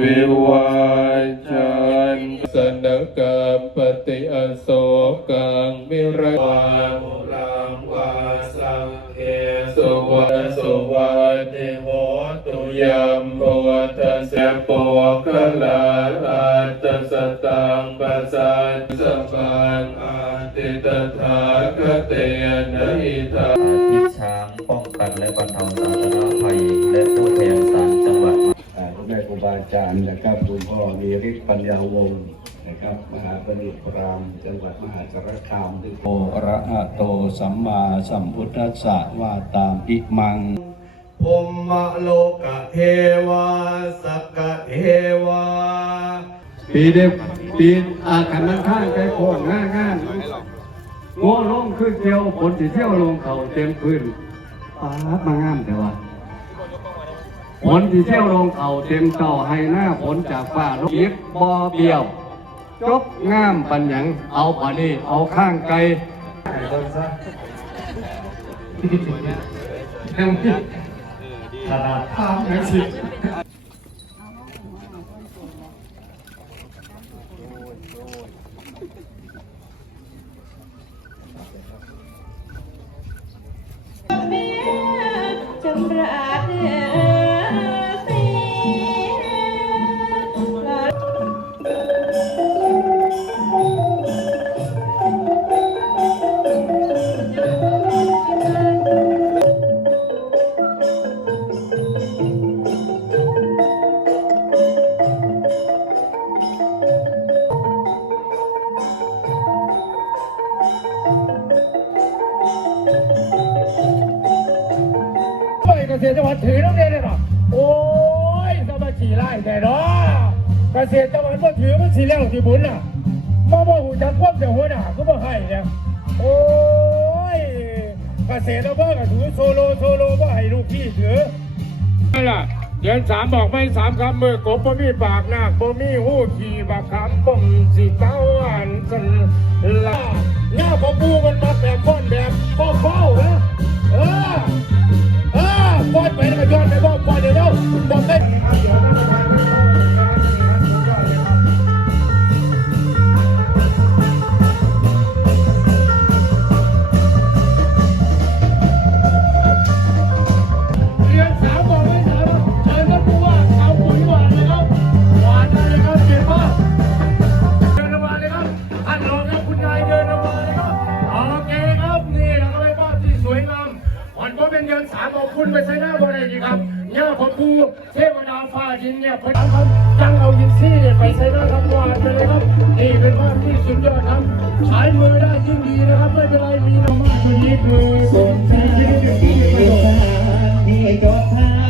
วิวาจันสนกรรมปฏิอโศกังมิระวามุรังวาสังเกสุวะสุวัติโหตุยัมปวัตเสปวกลาอัตสตังปัสสันสปังอาติตถาคเตนะอิทาทิช้างป้องกันและบรรเทาสาธาร อ่าคุณแม่ครูบาอาจารย์นะครับคุณพ่อมีฤทธิ์ปัญญาวงศ์นะครับ มหาปณิพรามจังหวัดมหาสารคามที่โอระหะโตสัมมาสัมพุทธัสสะว่าตามอิมังภมมะโลกะเทวาสักกะเทวาปีเด็บปีอาขันมันข้างไกลโคนง่ายง่ายงัวลงขึ้นเที่ยวผลสิเที่ยวลงเขาเต็มพื้นป้าบมางามแต่ว่า ผลที่เที่ยวลงเขาเต็มเต่าให้หน้าผลจากฟ้าลงยิบบ่อเบี้ยว จบงามปัญญังเอาปานี้เอาข้างไกลขนาดภาพนังสิ ษตรจังหวัดถือน้องเรียนเลยเหรอโอ้ยสมาขี่ไล่แต่เนาะเกษตรจังหวัดก็ถือมันสีแล้วสีบุญอะมาบ่หูจักควบแต่หัวหน้าก็บ่ให้เนี่ยโอ้ยเกษตรอำเภอก็ถือโซโลโซโลบ่ให้ลูกพี่ถือนั่นล่ะเดือนสามบอกไม่สามคำมือกบบ่มีปากนาคบ่มีหูขี่บักคำบ่มสีเต้าอันสันละหน้า นยังสามเอาคุณไปใช้หน้าบริดีครับเนี่ยผมดูเทวดาฟ้าดินเนี่ยเพิ่นครับตั้งเอายินซี่เนี่ยไปใช้หน้าทำวานไปเลยครับนี่เป็นภาพที่สุดยอดครับใช้มือได้ยิ่งดีนะครับไม่เป็นไรมีน้ำมันตัวนี้คือส่งใจที่ดีที่สุดนี่จบท่า